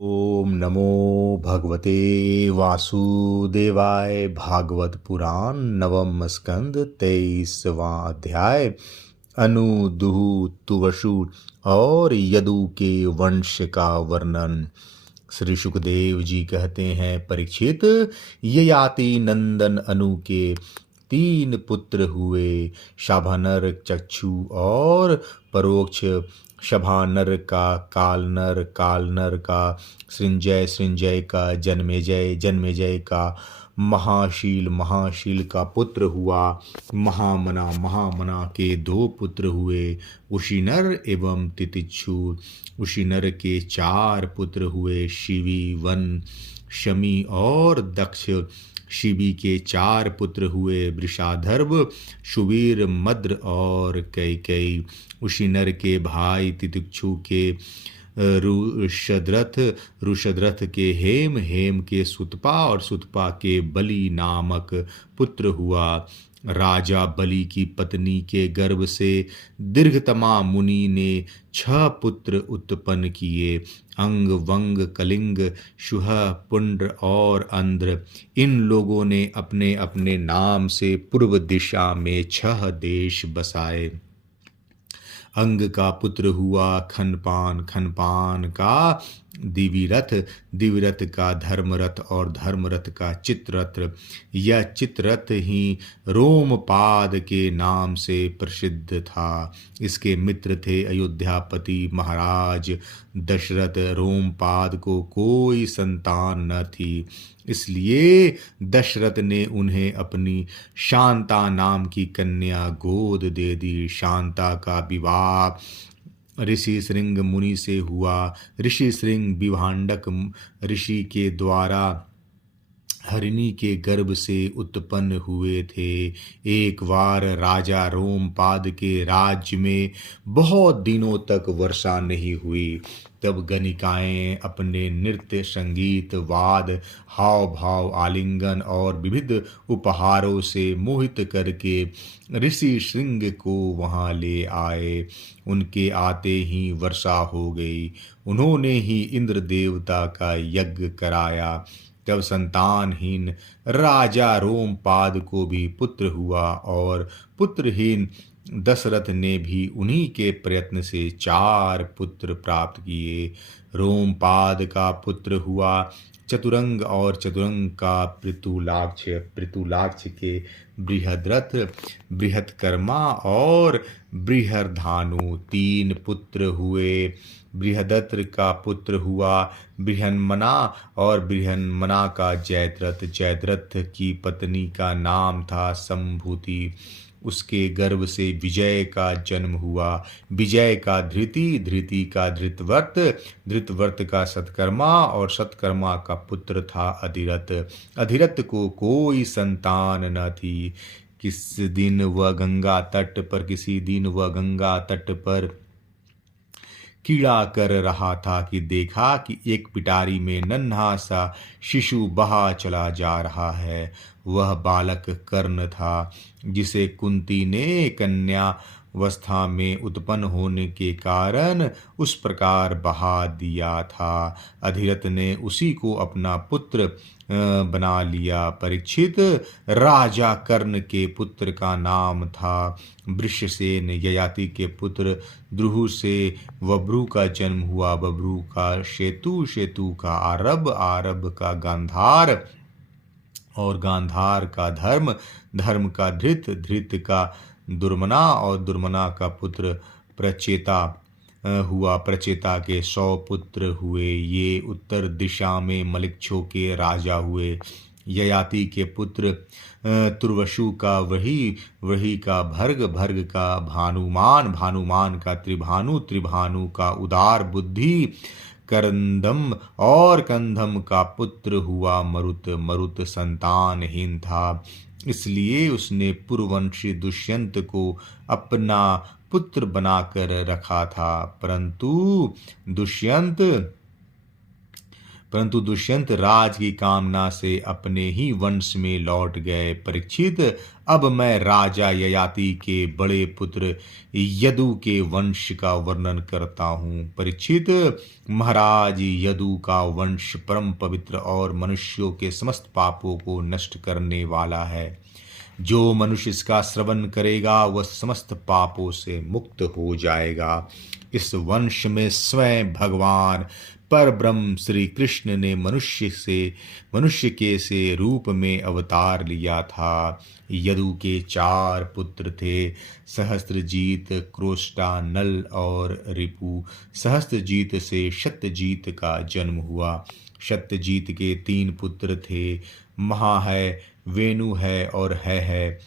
ओम नमो भगवते वासुदेवाय। भागवत पुराण नवम स्कंद 23वां अध्याय। अनुदुहु तुवसु और यदु के वंश का वर्णन। श्री सुखदेव जी कहते हैं, परीक्षित, ययाति नंदन अनु के 3 पुत्र हुए। शाभानर, चक्षु और परोक्ष। शभानर का कालनर, कालनर का सृंजय, सृंजय का जन्मेजय, जन्मेजय का महाशील, महाशील का पुत्र हुआ महामना। महामना के 2 पुत्र हुए, उशीनर एवं तितिक्षु। उशीनर के 4 पुत्र हुए, शिवी, वन, शमी और दक्ष। शिबी के 4 पुत्र हुए, वृषाधर्व, सुवीर, मद्र और कैकई। उशीनर के भाई तितिक्षु के रुषद्रथ, रुषद्रथ के हेम, हेम के सुतपा और सुतपा के बलि नामक पुत्र हुआ। राजा बलि की पत्नी के गर्भ से दीर्घतमा मुनि ने 6 पुत्र उत्पन्न किए। अंग, वंग, कलिंग, शुह, पुंड्र और अंध्र। इन लोगों ने अपने अपने नाम से पूर्व दिशा में 6 देश बसाए। अंग का पुत्र हुआ खनपान, खनपान का दिविरथ, दिविरथ का धर्मरथ और धर्मरथ का चित्ररथ। यह चित्ररथ ही रोमपाद के नाम से प्रसिद्ध था। इसके मित्र थे अयोध्यापति महाराज दशरथ। रोमपाद को कोई संतान न थी, इसलिए दशरथ ने उन्हें अपनी शांता नाम की कन्या गोद दे दी। शांता का विवाह ऋषि श्रृंग मुनि से हुआ। ऋषि श्रृंग विभांडक ऋषि के द्वारा हरिणी के गर्भ से उत्पन्न हुए थे। एक बार राजा रोमपाद के राज्य में बहुत दिनों तक वर्षा नहीं हुई। तब गणिकाएं अपने नृत्य, संगीत, वाद, हाव भाव, आलिंगन और विविध उपहारों से मोहित करके ऋषि श्रृंग को वहां ले आए। उनके आते ही वर्षा हो गई। उन्होंने ही इंद्र देवता का यज्ञ कराया। तब संतानहीन राजा रोमपाद को भी पुत्र हुआ और पुत्रहीन दशरथ ने भी उन्हीं के प्रयत्न से 4 पुत्र प्राप्त किए। रोमपाद का पुत्र हुआ चतुरंग और चतुरंग का पृथुलाक्ष, पृथुलाक्ष के बृहद्रथ, बृहत्कर्मा और बृहरधानु 3 पुत्र हुए। बृहदत्र का पुत्र हुआ बृहन्मना और बृहन्मना का जयद्रथ। जयद्रथ की पत्नी का नाम था संभूति। उसके गर्भ से विजय का जन्म हुआ। विजय का धृति, धृति का धृतवर्त, धृतवर्त का सत्कर्मा और सत्कर्मा का पुत्र था अधिरथ। अधिरथ को कोई संतान न थी। किसी दिन वह गंगा तट पर कीड़ा कर रहा था कि देखा कि एक पिटारी में नन्हा सा शिशु बहा चला जा रहा है। वह बालक कर्ण था, जिसे कुंती ने कन्यावस्था में उत्पन्न होने के कारण उस प्रकार बहा दिया था। अधिरथ ने उसी को अपना पुत्र बना लिया। परीक्षित, राजा कर्ण के पुत्र का नाम था वृषसेन। ययाति के पुत्र द्रुह से बब्रू का जन्म हुआ। बब्रू का शेतु, शेतु का आरब, आरब का गांधार और गांधार का धर्म, धर्म का धृत, धृत का दुर्मना और दुर्मना का पुत्र प्रचेता हुआ। प्रचेता के 100 पुत्र हुए। ये उत्तर दिशा में मलिक्षों के राजा हुए। ययाति के पुत्र तुर्वसु का वही का भर्ग, भर्ग का भानुमान, भानुमान का त्रिभानु, त्रिभानु का उदार बुद्धि करंदम और कंधम का पुत्र हुआ मरुत। मरुत संतानहीन था, इसलिए उसने पूर्ववंशी दुष्यंत को अपना पुत्र बनाकर रखा था। परंतु परंतु दुष्यंत राज की कामना से अपने ही वंश में लौट गए। परीक्षित, अब मैं राजा ययाति के बड़े पुत्र यदु के वंश का वर्णन करता हूँ। परीक्षित, महाराज यदु का वंश परम पवित्र और मनुष्यों के समस्त पापों को नष्ट करने वाला है। जो मनुष्य इसका श्रवण करेगा वह समस्त पापों से मुक्त हो जाएगा। इस वंश में स्वयं भगवान पर ब्रह्म श्री कृष्ण ने मनुष्य के से रूप में अवतार लिया था। यदु के 4 पुत्र थे, सहस्त्रजीत, क्रोष्टा, नल और रिपु। सहस्त्रजीत से सत्यजीत का जन्म हुआ। सत्यजीत के 3 पुत्र थे, महा है, वेणु है और है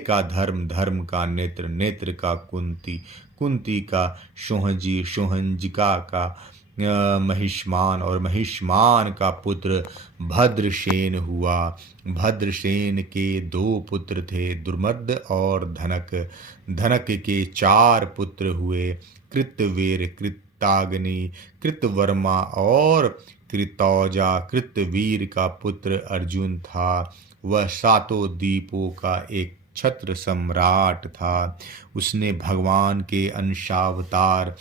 का धर्म, धर्म का नेत्र, नेत्र का कुंती, कुंती का सोहंजी, सोहंजिका का महिष्मान और महिष्मान का पुत्र भद्रसेन हुआ। भद्रसेन के 2 पुत्र थे, दुर्मद और धनक। धनक के 4 पुत्र हुए, कृतवीर, कृताग्नि, कृतवर्मा और कृतौजा। कृतवीर का पुत्र अर्जुन था। वह 7 द्वीपों का एक छत्र सम्राट था। उसने भगवान के अंशावतार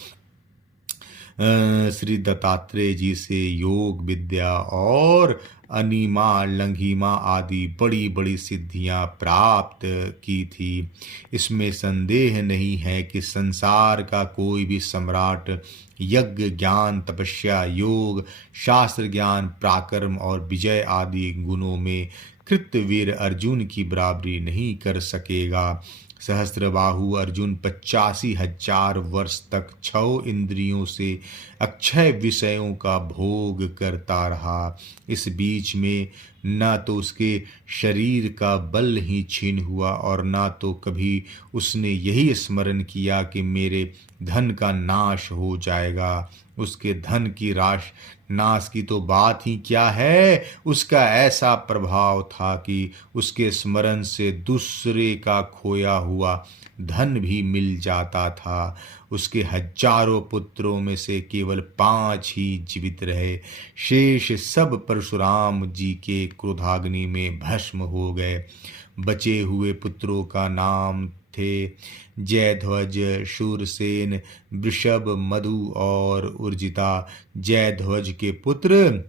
श्री दत्तात्रेय जी से योग विद्या और अनिमा, लंघिमा आदि बड़ी बड़ी सिद्धियां प्राप्त की थी। इसमें संदेह नहीं है कि संसार का कोई भी सम्राट यज्ञ, ज्ञान, तपस्या, योग, शास्त्र ज्ञान, पराक्रम और विजय आदि गुणों में कृतवीर अर्जुन की बराबरी नहीं कर सकेगा। सहस्त्रबाहु अर्जुन 85,000 वर्ष तक 6 इंद्रियों से अक्षय विषयों का भोग करता रहा। इस बीच में न तो उसके शरीर का बल ही छीन हुआ और न तो कभी उसने यही स्मरण किया कि मेरे धन का नाश हो जाएगा। उसके धन की नाश की तो बात ही क्या है, उसका ऐसा प्रभाव था कि उसके स्मरण से दूसरे का खोया हुआ धन भी मिल जाता था। उसके हजारों पुत्रों में से केवल 5 ही जीवित रहे। शेष सब परशुराम जी के क्रोधाग्नि में भस्म हो गए। बचे हुए पुत्रों का नाम थे जयध्वज, शूरसेन, वृषभ, मधु और उर्जिता। जयध्वज के पुत्र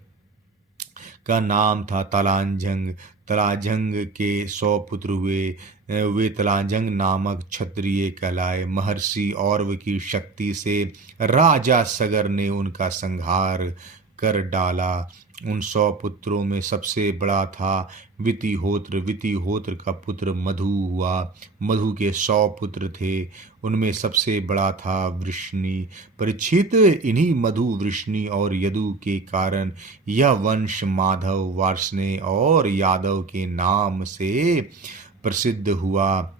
का नाम था तलांजंग। तलांजंग के 100 पुत्र हुए। वे तलांजंग नामक क्षत्रिय कहलाए। महर्षि औरव की शक्ति से राजा सगर ने उनका संहार कर डाला। उन 100 पुत्रों में सबसे बड़ा था वितिहोत्र। वितिहोत्र का पुत्र मधु हुआ। मधु के 100 पुत्र थे, उनमें सबसे बड़ा था वृष्णि। परीक्षित, इन्हीं मधु, वृष्णि और यदु के कारण यह वंश माधव, वार्ष्णेय और यादव के नाम से प्रसिद्ध हुआ।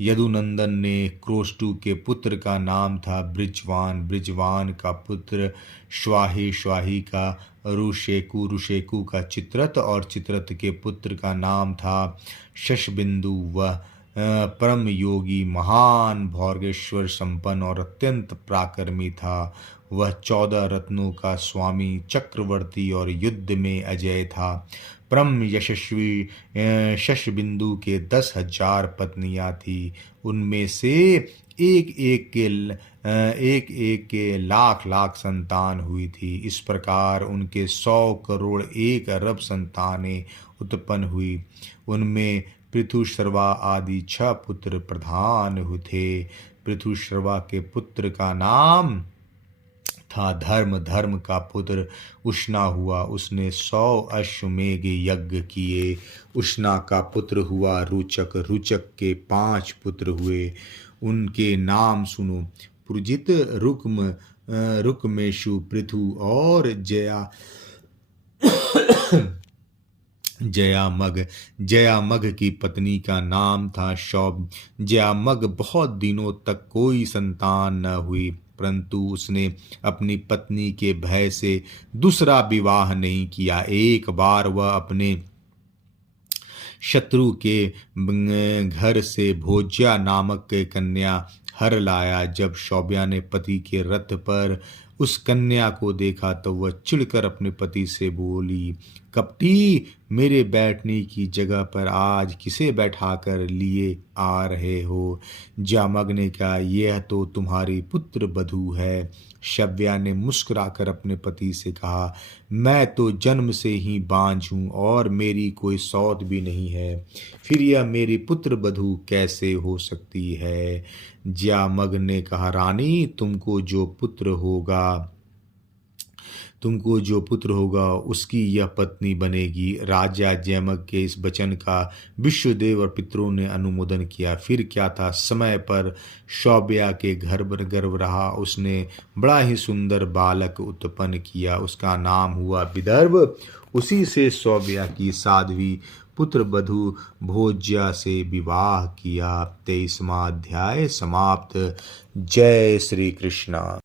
यदुनंदन ने क्रोष्टु के पुत्र का नाम था बृजवान। बृजवान का पुत्र श्वाही, श्वाही का ऋषेकु, ऋषेकु का चित्रत और चित्रत के पुत्र का नाम था शशबिंदु। वह परम योगी, महान भौर्गेश्वर संपन्न और अत्यंत पराक्रमी था। वह 14 रत्नों का स्वामी, चक्रवर्ती और युद्ध में अजय था। परम यशस्वी शशबिंदु के 10,000 पत्नियां थी। उनमें से एक एक के लाख लाख संतान हुई थी। इस प्रकार उनके 100 करोड़ 1 अरब संतानें उत्पन्न हुई। उनमें पृथुशर्वा आदि 6 पुत्र प्रधान थे। पृथुशर्वा के पुत्र का नाम था धर्म। धर्म का पुत्र उष्णा हुआ। उसने 100 अश्वमेघ यज्ञ किए। उष्णा का पुत्र हुआ रुचक। रुचक के 5 पुत्र हुए। उनके नाम सुनो: पुरजित, रुक्म, रुक्मेशु, पृथु और जयामग। जयामग की पत्नी का नाम था शौब। जयामग बहुत दिनों तक कोई संतान न हुई, परंतु उसने अपनी पत्नी के भय से दूसरा विवाह नहीं किया। एक बार वह अपने शत्रु के घर से भोज्या नामक कन्या हर लाया। जब शौब्या ने पति के रथ पर उस कन्या को देखा तो वह चिढ़कर अपने पति से बोली, कपटी, मेरे बैठने की जगह पर आज किसे बैठा कर लिए आ रहे हो? जामग ने कहा, यह तो तुम्हारी पुत्र बधू है। शव्या ने मुस्कुराकर अपने पति से कहा, मैं तो जन्म से ही बांझ हूँ और मेरी कोई सौत भी नहीं है, फिर यह मेरी पुत्र बधू कैसे हो सकती है? जामग ने कहा, रानी, तुमको जो पुत्र होगा उसकी यह पत्नी बनेगी। राजा जयमग के इस वचन का विश्वदेव और पितरों ने अनुमोदन किया। फिर क्या था, समय पर शौब्या के गर्भ रहा। उसने बड़ा ही सुंदर बालक उत्पन्न किया, उसका नाम हुआ विदर्भ। उसी से शौब्या की साध्वी पुत्र बधू भोज्या से विवाह किया। 23वां अध्याय समाप्त। जय श्री कृष्णा।